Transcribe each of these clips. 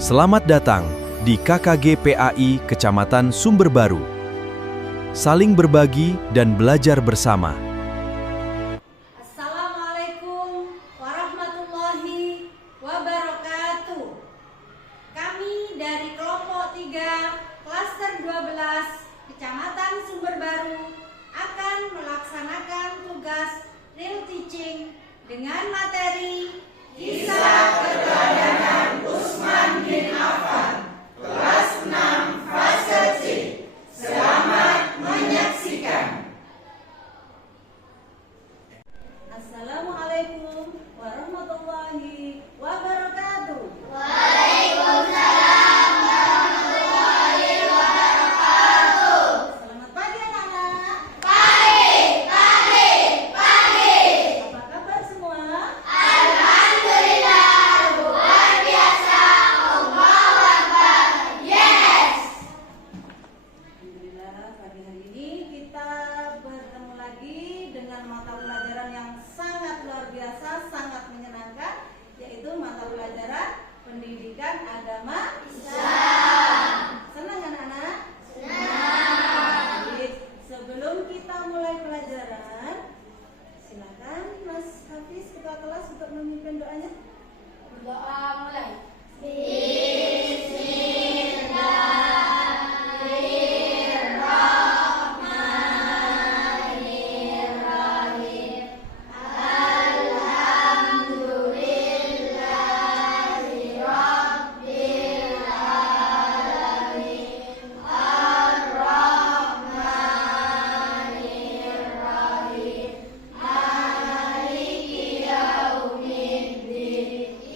Selamat datang di KKG PAI Kecamatan Sumberbaru. Saling berbagi dan belajar bersama. Assalamualaikum warahmatullahi wabarakatuh. Kami dari kelompok 3 klaster 12 Kecamatan Sumberbaru akan melaksanakan tugas real teaching dengan materi Kisah Perjalanan Utsman bin Affan, kelas 6 fase C. Selamat menyaksikan. Assalamualaikum warahmatullahi wabarakatuh. Waalaikumsalam warahmatullahi wabarakatuh. Selamat pagi anak-anak. Pagi. Apa kabar semua? Alhamdulillah, luar biasa. Allahu Akbar. Yes. Alhamdulillah, pagi hari ini kita bertemu lagi dengan mata pelajaran yang sangat luar biasa, sangat menyenangkan, yaitu mata pelajaran pendidikan agama Islam. Senang anak-anak? Senang. Baik, sebelum kita mulai pelajaran, silakan Mas Hafiz ketua kelas untuk memimpin doanya. Doa mulai. Bismillahirrahmanirrahim. Alhamdulillahi Rabbil Alamin. Ar-Rahmanirrahim. Maliki yaumiddin.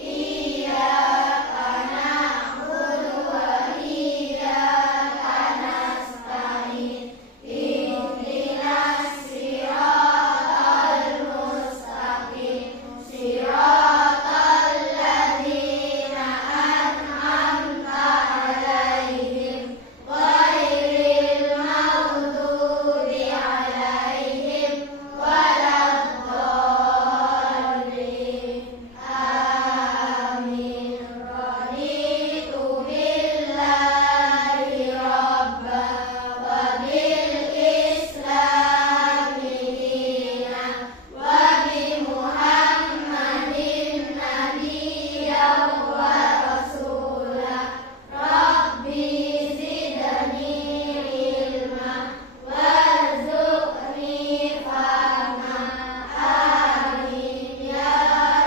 Iyyaka na'budu wa iyyaka nasta'in. Ihdinas siratal mustaqim. Siratal ladzina an'amta 'alaihim ghairil maghdubi 'alaihim waladdallin. Amin. Raditu billahi rabba wa bil islami dina wa bi Muhammadin nabiyyan wa rasulah. Rabbi zidni ilma warzuqni fahma. Amin ya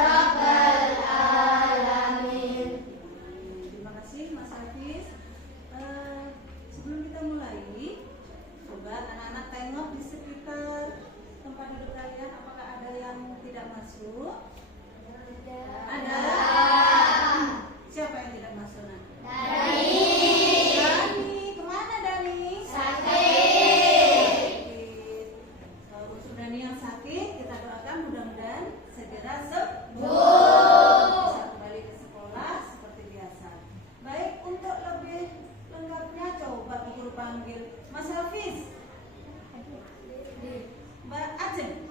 rabbal alamin. Terima kasih Mas Hafiz. Sebelum kita mulai, coba anak-anak tengok di sekitar tempat duduk kalian, apakah ada yang tidak masuk? Ada. Siapa yang tidak masuk? Dani. Kemana Dani? Sakit. Kalau untuk Dani yang sakit, kita doakan mudah-mudahan segera sembuh. Bisa kembali ke sekolah seperti biasa. Baik, untuk lebih lengkapnya coba guru panggil Mas Hafiz, Mbak Ajeng,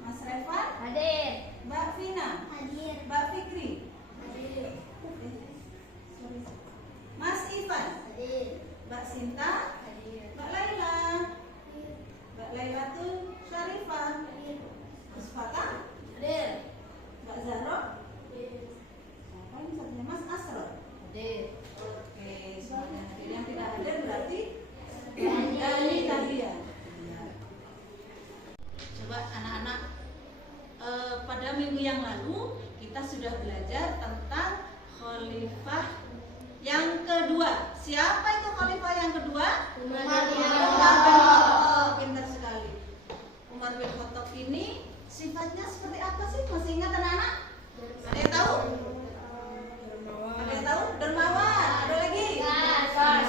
Mas Revan, Hadir. Mbak Vina, Hadir. Mbak Fikri, Hadir. Mas Ivan, Hadir. Mbak Sinta, Hadir. Mbak Laila, Mbak Lailatul Syarifah, Mas Fatah, Hadir. Mbak Zahra, siapa ini satunya? Mas Asror. Hadir. Oke, semuanya hadir. Yang tidak hadir berarti Dani tadi ya. Coba anak-anak, pada minggu yang lalu kita sudah belajar tentang khalifah yang kedua. Siapa itu khalifah yang kedua? Umar bin Umar bin Khattab. Khattab. Pintar sekali. Umar bin Khattab ini sifatnya seperti apa sih? Masih ingat anak-anak? Ada yang tahu? Ada yang tahu? Dermawan. Ada lagi? Tegas.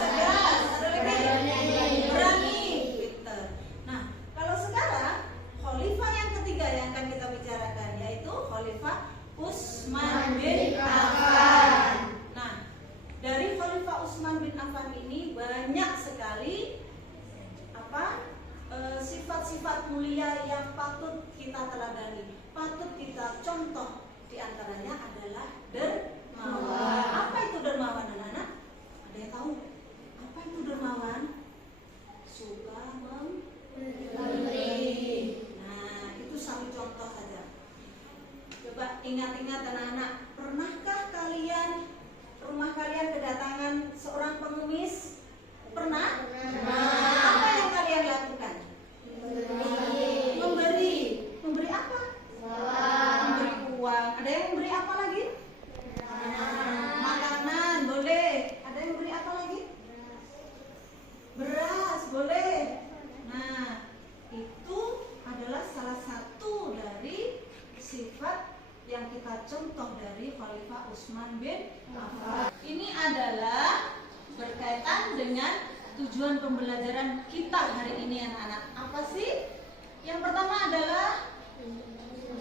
Ada lagi? Berani. Pintar. Nah, kalau sekarang khalifah yang ketiga yang akan kita bicarakan yaitu khalifah Utsman bin Affan. Nah, dari khalifah Utsman bin Affan ini banyak sekali sifat-sifat mulia yang patut kita teladani, patut kita contoh. Di antaranya adalah dermawan. Apa Utsman bin Affan. Ini adalah berkaitan dengan tujuan pembelajaran kita hari ini anak-anak. Apa sih? Yang pertama adalah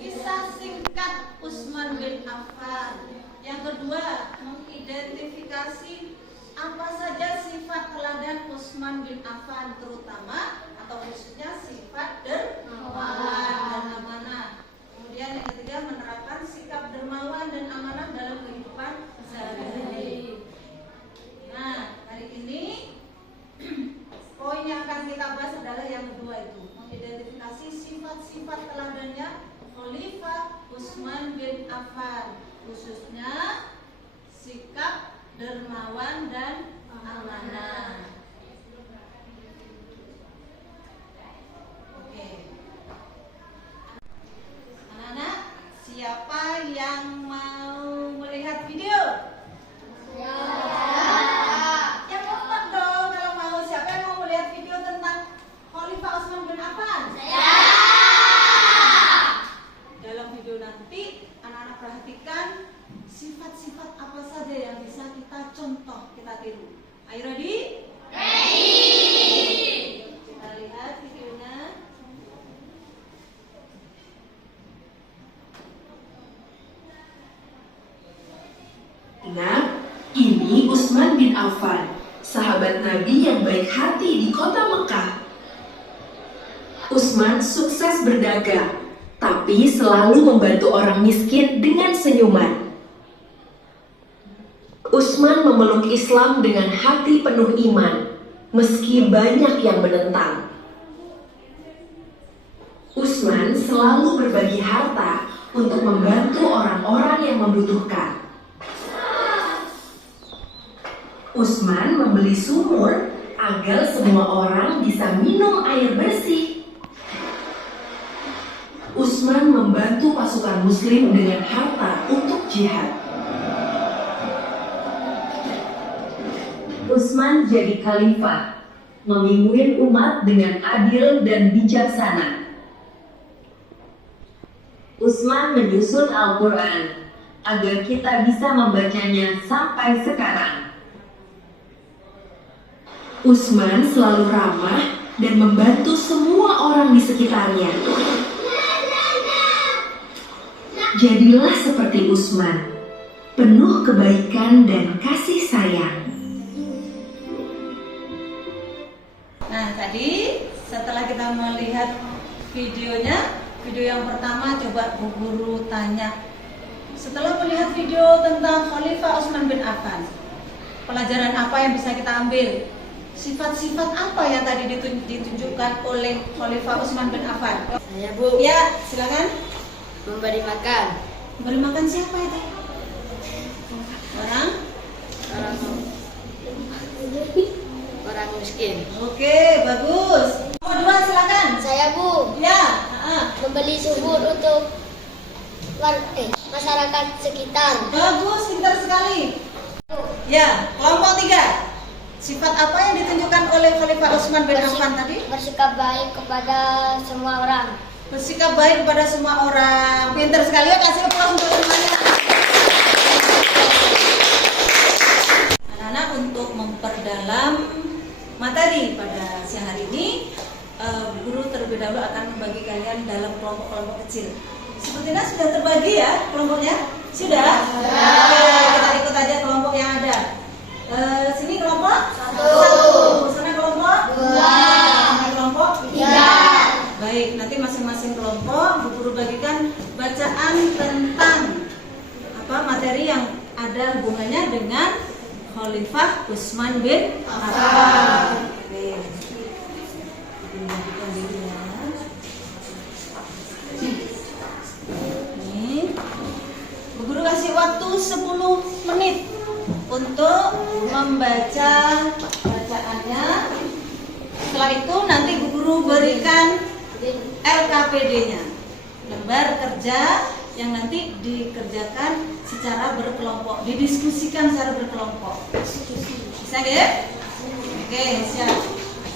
kisah singkat Utsman bin Affan. Yang kedua, mengidentifikasi apa saja sifat teladan Utsman bin Affan, terutama atau khususnya sifat dermawan dan amanah. Kemudian yang ketiga, menerapkan sikap dermawan dan amanah dalam kehidupan sehari-hari. Nah, hari ini poin yang akan kita bahas adalah yang kedua itu, mengidentifikasi sifat-sifat teladannya Khalifah Utsman bin Affan, khususnya sikap dermawan dan amanah. Oke. Anak-anak, siapa yang mau melihat video? Yang kompak dong kalau mau. Siapa yang mau melihat video tentang Khalifah Utsman bin Affan? Dalam video nanti anak-anak perhatikan sifat-sifat apa saja yang bisa kita contoh, kita tiru. Are you ready? Kita lihat videonya. Nah, ini Utsman bin Affan, sahabat Nabi yang baik hati di kota Mekah. Utsman sukses berdagang, tapi selalu membantu orang miskin dengan senyuman. Utsman memeluk Islam dengan hati penuh iman, meski banyak yang menentang. Utsman selalu berbagi harta untuk membantu orang-orang yang membutuhkan. Utsman membeli sumur agar semua orang bisa minum air bersih. Utsman membantu pasukan muslim dengan harta untuk jihad. Utsman jadi khalifah, memimpin umat dengan adil dan bijaksana. Utsman menyusun Al-Quran agar kita bisa membacanya sampai sekarang. Utsman selalu ramah dan membantu semua orang di sekitarnya. Jadilah seperti Utsman, penuh kebaikan dan kasih sayang. Nah, tadi setelah kita melihat videonya, video yang pertama coba Bu Guru tanya. Setelah melihat video tentang Khalifah Utsman bin Affan, pelajaran apa yang bisa kita ambil? Sifat-sifat apa yang tadi ditunjukkan oleh Khalifah Utsman bin Affan? Saya, Bu. Ya, silakan. Memberi makan Beri makan siapa itu? orang miskin. Oke, bagus. Nomor 2 silakan. Saya, Bu. Ya, Membeli sumur untuk masyarakat sekitar. bagus, pintar sekali. Ya, kelompok 3. Sifat apa yang ditunjukkan oleh Khalifah Utsman bin Affan tadi? Bersikap baik kepada semua orang. Bersikap baik kepada semua orang. Pintar sekali ya, kasih aplaus untuk semuanya. Anak-anak, untuk memperdalam materi pada siang hari ini, guru terlebih dahulu akan membagi kalian dalam kelompok-kelompok kecil. Sepertinya sudah terbagi ya kelompoknya? Sudah? Oke, kita ikut aja kelompok yang ada. Sini kelompok 1. Sana kelompok 2. Sana kelompok 3. Baik, nanti masing-masing kelompok Bu Guru bagikan bacaan tentang materi yang ada hubungannya dengan Khalifah Utsman bin Affan. Oke. Bagikan dulu ya. Nih. Bu Guru kasih waktu 10 menit untuk membaca bacaannya. Setelah itu nanti Bu Guru berikan LKPD-nya, lembar kerja yang nanti dikerjakan secara berkelompok, didiskusikan secara berkelompok. Bisa ya? Oke, siap.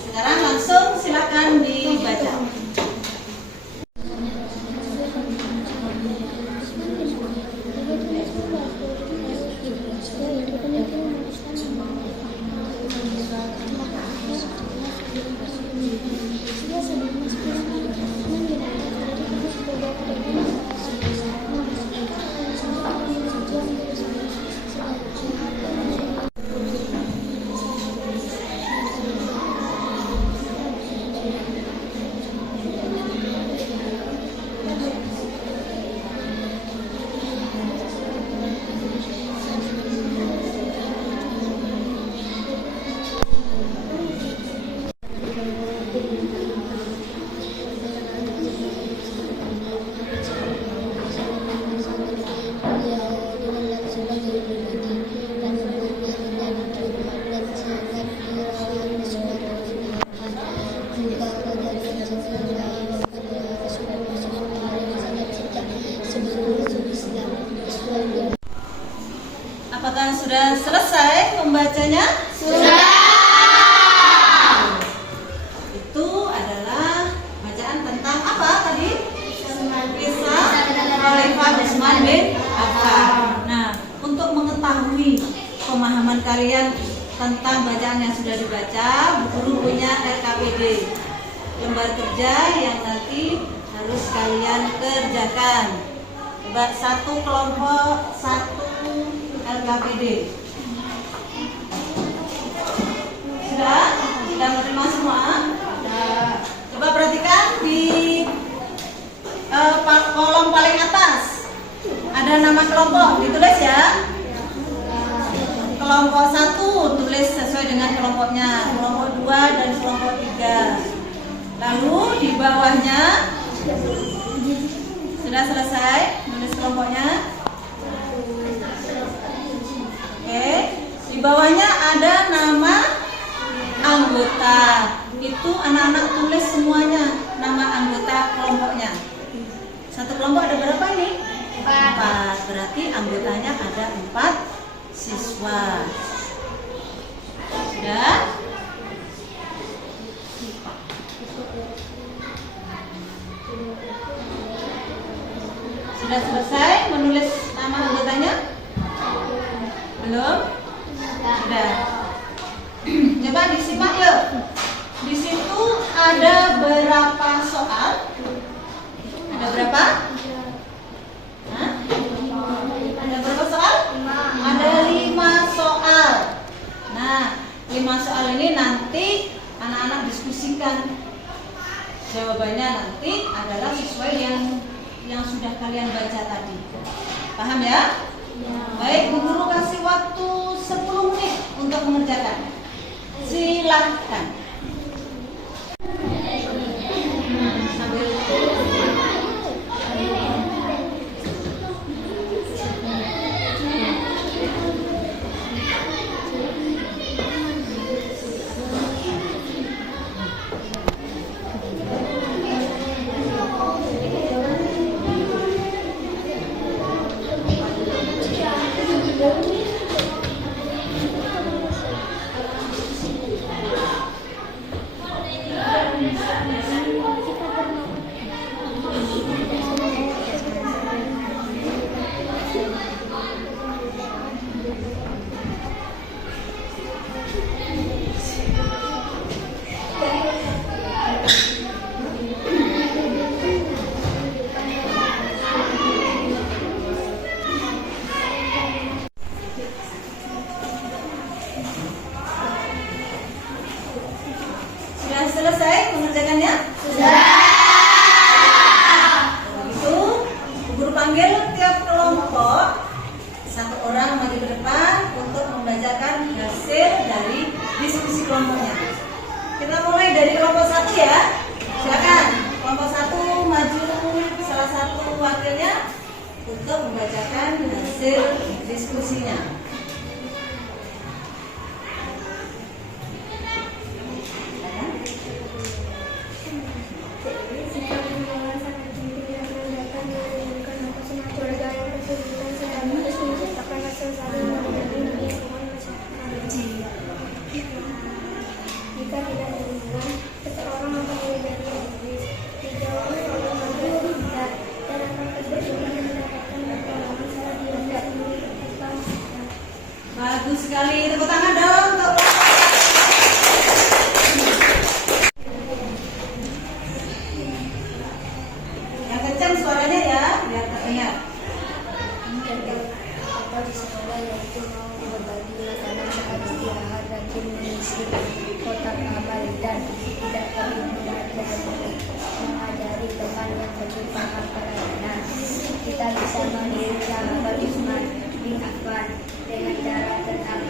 Sekarang langsung silakan dibaca. Apakah sudah selesai membacanya? Sudah. Itu adalah bacaan tentang apa tadi? Kisah Khalifah Utsman bin Affan. Nah, untuk mengetahui pemahaman kalian tentang bacaan yang sudah dibaca, guru punya RKPD, lembar kerja yang nanti harus kalian kerjakan. Coba satu kelompok, satu RKPD. Sudah? Sudah menerima semua? Coba perhatikan di kolom paling atas ada nama kelompok, ditulis ya. Kelompok 1 tulis sesuai dengan kelompoknya, kelompok 2 dan kelompok 3. Lalu di bawahnya sudah selesai tulis kelompoknya. Oke, di bawahnya ada nama anggota. Itu anak-anak tulis semuanya nama anggota kelompoknya. Satu kelompok ada berapa ini? 4. Berarti anggotanya ada 4 siswa. Sudah? Sudah selesai menulis nama anggotanya? Belum? Sudah. Coba disimak yuk. Di situ ada berapa soal? Ada berapa? Hah? Ada berapa soal? Ada 5 soal. Nah, 5 soal ini nanti anak-anak diskusikan. Jawabannya nanti adalah sesuai yang sudah kalian baca tadi. Paham ya? Baik, Bu Guru kasih waktu 10 menit untuk mengerjakan. Silahkan. Selesai mengerjakannya? Sudah. Begitu, guru panggil tiap kelompok 1 orang maju ke depan untuk membacakan hasil dari diskusi kelompoknya. Kita mulai dari kelompok 1 ya. Silakan, kelompok 1 maju salah satu wakilnya untuk membacakan hasil diskusinya. Jika tidak dihubungkan, seseorang memilih dari Inggris. Dijawab oleh Maju tidak dan akan kesulitan mendapatkan pertolongan saat diajak menulis Islam. Bagus sekali, tepuk tangan dong untuk yang kencang suaranya ya, biar terdengar. Atau di sekolah yaitu mau berbagi makanan saat istirahat dan mengisi kotak amal dan tidak perlu belajar mengajari teman yang belum paham pelajaran. Kita bisa meniru sahabat Utsman bin Affan dengan cara tetap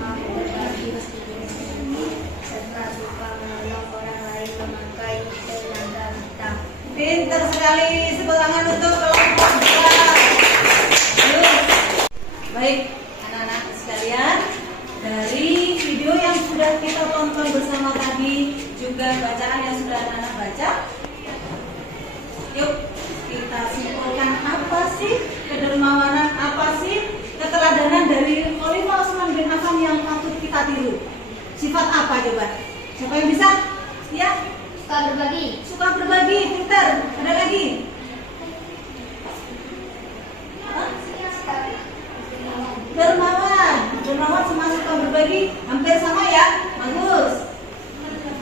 mau berbagi meskipun sedikit serta suka menolong orang lain memakai tenaga kita. Pinter sekali, tepuk tangan untuk kelompok 2. Baik, anak-anak sekalian, dari video yang sudah kita tonton bersama tadi, juga bacaan yang sudah anak-anak baca, yuk kita simpulkan apa sih kedermawanan, apa sih keteladanan dari apa coba? Siapa yang bisa? Ya? Suka berbagi. Suka berbagi, pintar. Ada lagi? Hah? Dermawan. Dermawan sama suka berbagi hampir sama ya? Bagus.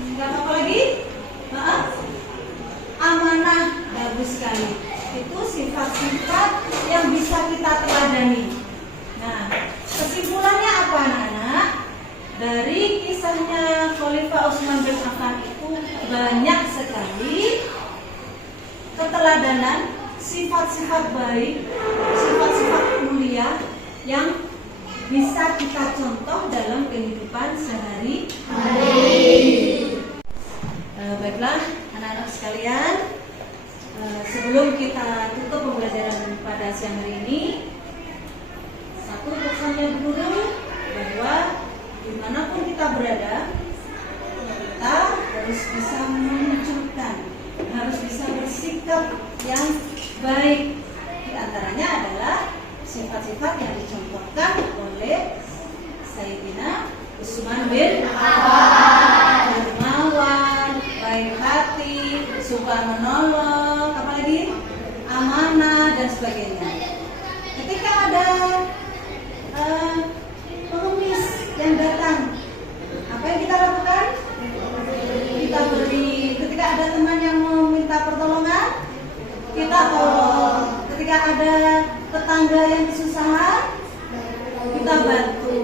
Enggak apa lagi? Hah? Amanah, bagus sekali. Itu sifat-sifat yang bisa kita teladani. Nah, kesimpulannya apa anak-anak? Dari kisahnya Khalifah Utsman bin Affan itu banyak sekali keteladanan, sifat-sifat baik, sifat-sifat mulia yang bisa kita contoh dalam kehidupan sehari-hari. Baiklah anak-anak sekalian, sebelum kita tutup pembelajaran pada siang hari ini, satu pesannya guru bahwa dimanapun kita berada, kita harus bisa menunjukkan, harus bisa bersikap yang baik. Di antaranya adalah sifat-sifat yang dicontohkan oleh Sayyidina Utsman bin Affan. Dermawan, baik hati, suka menolong, apalagi amanah dan sebagainya. Ketika ada pengemis yang datang, apa yang kita lakukan? Kita beri. Ketika ada teman yang meminta pertolongan, kita tolong. Ketika ada tetangga yang kesusahan, kita bantu.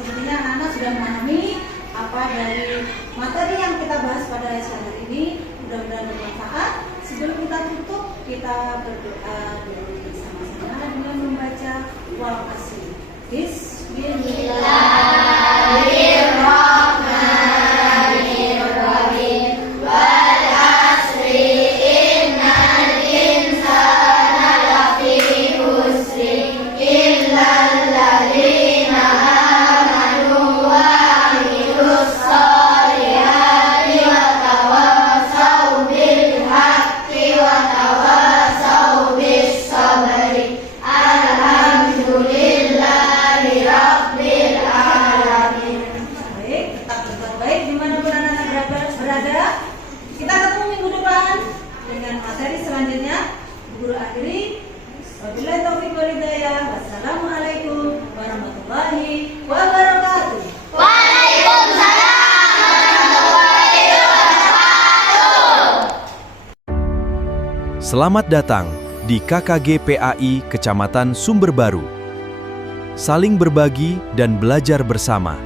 Sepertinya anak-anak sudah memahami apa dari materi yang kita bahas pada siang hari ini. Mudah-mudahan bermanfaat. Sebelum kita tutup, kita berdoa dulu bersama-sama dengan membaca wal asri. Bismillahirrahmanirrahim. Wal asri innal insana lafi khusri illal ladzina amanu wa amilus solihati wa tawasaw bil haqqi wa tawasaw bis sabri. Alhamdulillahi Rabbil Alamin. Baik, tetap berbuat baik dimanapun anak-anak berada. Kita ketemu minggu depan dengan materi selanjutnya. Guru akhiri. Wabillahi taufiq wal hidayah. Wassalamualaikum warahmatullahi wabarakatuh. Selamat datang di KKG PAI Kecamatan Sumber Baru. Saling berbagi dan belajar bersama.